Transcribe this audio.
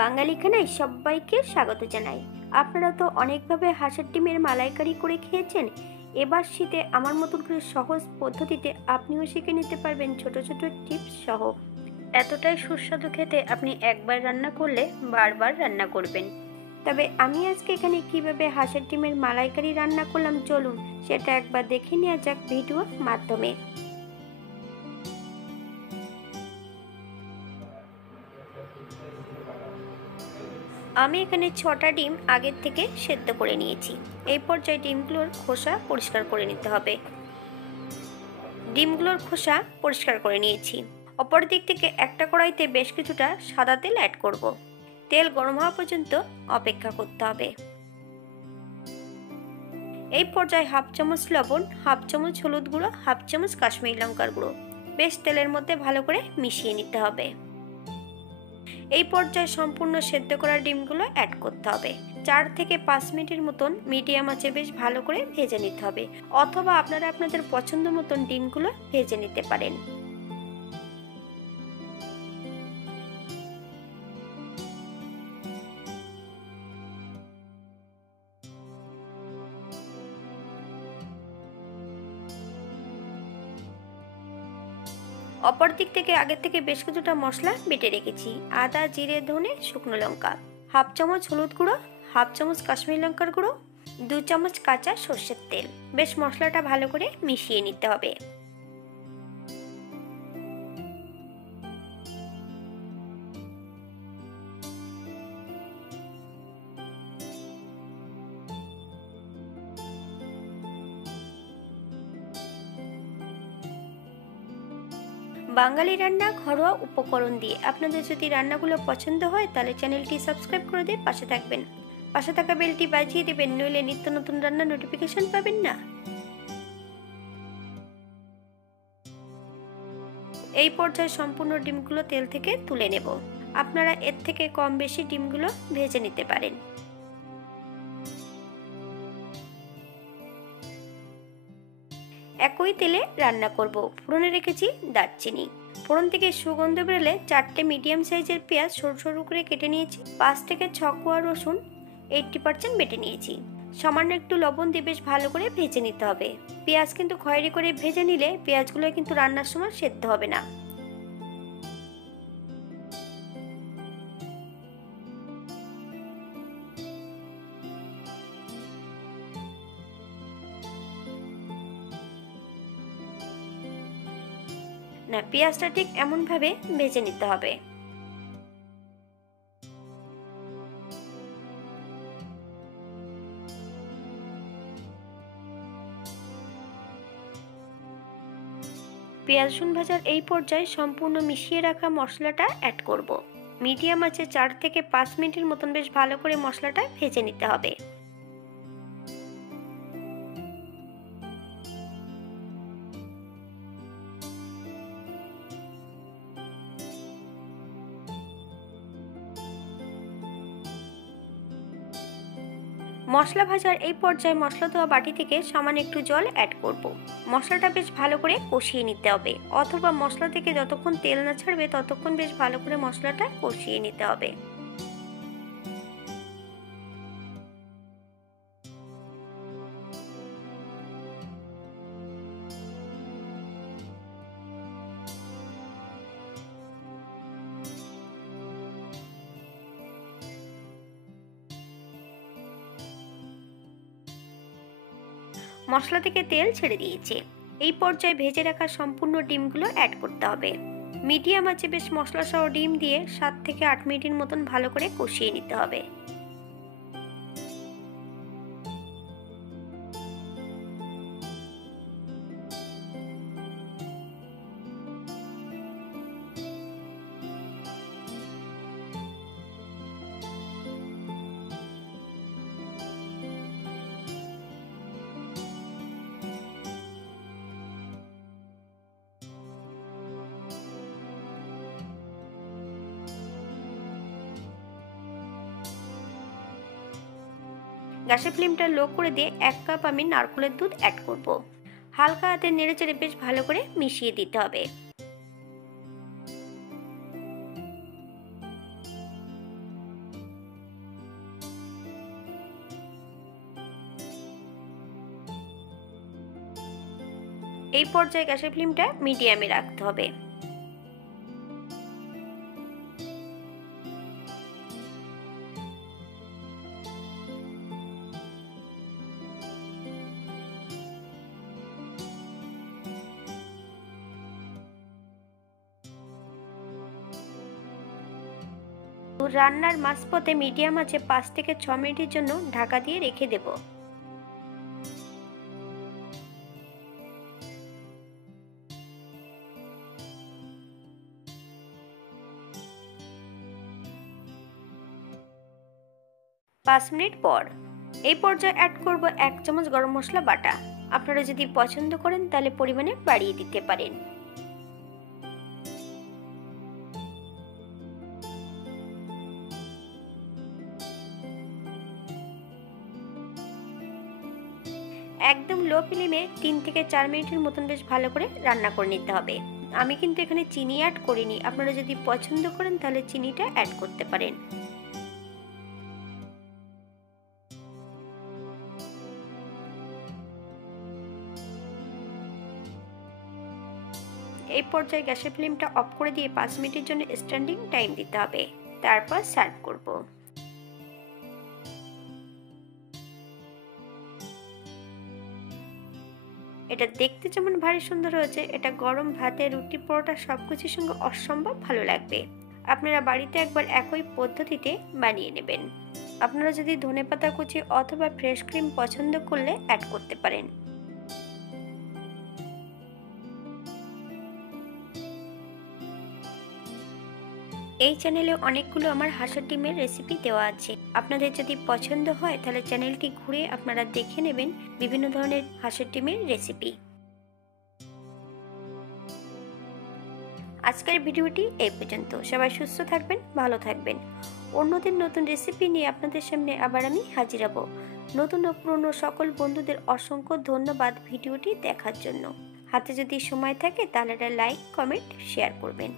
বাঙালি খানায় সবাইকে স্বাগত জানাই। আপনারা তো অনেকভাবে হাঁসের ডিমের মালাইকারি করে খেয়েছেন। এবার শীতে আমার মতন করে সহজ পদ্ধতিতে আপনিও শিখে নিতে পারবেন ছোট ছোট টিপস সহ। এতটাই সুস্বাদু খেতে, আপনি একবার রান্না করলে বারবার রান্না করবেন। তবে আমি আজকে এখানে কিভাবে হাঁসের ডিমের মালাইকারি রান্না করলাম, চলুন সেটা একবার দেখে নেওয়া যাক ভিডিওর মাধ্যমে। আমি এখানে 6টা ডিম আগের থেকে সেদ্ধ করে নিয়েছি। এই পর্যায়ে ডিমগুলোর খোসা পরিষ্কার করে নিতে হবে। ডিমগুলোর খোসা পরিষ্কার করে নিয়েছি। অপর দিক থেকে একটা কড়াইতে বেশ কিছুটা সাদা তেল অ্যাড করব। তেল গরম হওয়া পর্যন্ত অপেক্ষা করতে হবে। এই পর্যায়ে হাফ চামচ লবণ, হাফ চামচ হলুদ গুঁড়ো, হাফ চামচ কাশ্মীরি লঙ্কার গুঁড়ো বেশ তেলের মধ্যে ভালো করে মিশিয়ে নিতে হবে। এই পর্যায়ে সম্পূর্ণ সেদ্ধ করা ডিমগুলো অ্যাড করতে হবে। 4 থেকে 5 মিনিটের মতন মিডিয়াম আঁচে বেশ ভালো করে ভেজে নিতে হবে, অথবা আপনারা আপনাদের পছন্দ মতন ডিমগুলো ভেজে নিতে পারেন। অপর দিক থেকে আগে থেকে বেশ কিছুটা মশলা বেটে রেখেছি। আদা, জিরে, ধনে, শুকনো লঙ্কা, হাফ চামচ হলুদ গুঁড়ো, হাফ চামচ কাশ্মীরি লঙ্কার গুঁড়ো, 2 চামচ কাঁচা সর্ষের তেল। বেশ মশলাটা ভালো করে মিশিয়ে নিতে হবে। বাঙালি রান্না ঘরোয়া উপকরণ দিয়ে আপনাদের যদি রান্নাগুলো পছন্দ হয় তাহলে চ্যানেলটি সাবস্ক্রাইব করে দিয়ে পাশে থাকবেন। পাশে থাকা বেলটি বাজিয়ে দেবেন, নইলে নিত্য নতুন রান্নার নোটিফিকেশন পাবেন না। এই পর্যায়ে সম্পূর্ণ ডিমগুলো তেল থেকে তুলে নেব। আপনারা এর থেকে কম বেশি ডিমগুলো ভেজে নিতে পারেন। একই তেলে রান্না করব। ফোড়নে রেখেছি দারচিনি। ফোড়ন থেকে সুগন্ধ বেরোলে 4টে মিডিয়াম সাইজের পেঁয়াজ সরু সরু করে কেটে নিয়েছি। 5 থেকে 6 কোয়া রসুন 80% বেটে নিয়েছি। সামান্য একটু লবণ দিয়ে বেশ ভালো করে ভেজে নিতে হবে। পেঁয়াজ কিন্তু খয়েরি করে ভেজে নিলে পেঁয়াজগুলো কিন্তু রান্নার সময় সেদ্ধ হবে না। পেঁয়াজটা ঠিক এমন ভাবে ভেজে নিতে হবে। পেঁয়াজ রসুন ভাজার এই পর্যায়ে সম্পূর্ণ মিশিয়ে রাখা মশলাটা অ্যাড করব। মিডিয়াম আঁচে 4 থেকে 5 মিনিটের মতন বেশ ভালো করে মশলাটা ভেজে নিতে হবে। মশলা ভাজার এই পর্যায়ে মশলা ধোয়া বাটি থেকে সামান্য একটু জল অ্যাড করব। মশলাটা বেশ ভালো করে কষিয়ে নিতে হবে, অথবা মশলা থেকে যতক্ষণ তেল না ছাড়বে ততক্ষণ বেশ ভালো করে মশলাটা কষিয়ে নিতে হবে। মশলা থেকে তেল ছেড়ে দিয়েছে। এই পর্যায়ে ভেজে রাখা সম্পূর্ণ ডিমগুলো অ্যাড করতে হবে। মিডিয়াম আঁচে বেশ মশলা সহ ডিম দিয়ে 7 থেকে 8 মিনিটের মতন ভালো করে কষিয়ে নিতে হবে। গ্যাসের ফ্লেমটা লো করে দিয়ে 1 কাপ আমি নারকেলের দুধ অ্যাড করব। হালকা হাতে নেড়েচেড়ে বেশ ভালো করে মিশিয়ে দিতে হবে। এই পর্যায়ে গ্যাসের ফ্লেমটা মিডিয়ামে রাখতে হবে। রান্নার মাঝপথে মিডিয়াম আঁচে 5 থেকে 6 মিনিটের জন্য ঢাকা দিয়ে রেখে দেব। পাঁচ মিনিট পর এই পর্যায়ে অ্যাড করব 1 চামচ গরম মশলা বাটা। আপনারা যদি পছন্দ করেন তাহলে পরিমাণে বাড়িয়ে দিতে পারেন। একদম লো ফ্লেমে 3 থেকে 4 মিনিটের মতন বেশ ভালো করে রান্না করে নিতে হবে। আমি কিন্তু এখানে চিনি অ্যাড করিনি, আপনারা যদি পছন্দ করেন তাহলে চিনিটা অ্যাড করতে পারেন। এই পর্যায়ে গ্যাসের ফ্লেমটা অফ করে দিয়ে 5 মিনিটের জন্য স্ট্যান্ডিং টাইম দিতে হবে, তারপর সার্ভ করব। এটা দেখতে যেমন ভারী সুন্দর হয়েছে, এটা গরম ভাতে, রুটি, পরোটা সবকিছুর সঙ্গে অসম্ভব ভালো লাগবে। আপনারা বাড়িতে একবার একই পদ্ধতিতে বানিয়ে নেবেন। আপনারা যদি ধনেপাতা কুচি অথবা ফ্রেশ ক্রিম পছন্দ করলে অ্যাড করতে পারেন। এই চ্যানেলে অনেকগুলো আমার হাঁসের ডিমের রেসিপি দেওয়া আছে, আপনাদের যদি পছন্দ হয় তাহলে চ্যানেলটি ঘুরে আপনারা দেখে নেবেন বিভিন্ন ধরনের হাঁসের ডিমের রেসিপি। আজকের ভিডিওটি এই পর্যন্ত। সবাই সুস্থ থাকবেন, ভালো থাকবেন। অন্যদিন নতুন রেসিপি নিয়ে আপনাদের সামনে আবার আমি হাজির হব। নতুন ও পুরনো সকল বন্ধুদের অসংখ্য ধন্যবাদ ভিডিওটি দেখার জন্য। হাতে যদি সময় থাকে তাহলে একটা লাইক, কমেন্ট, শেয়ার করবেন।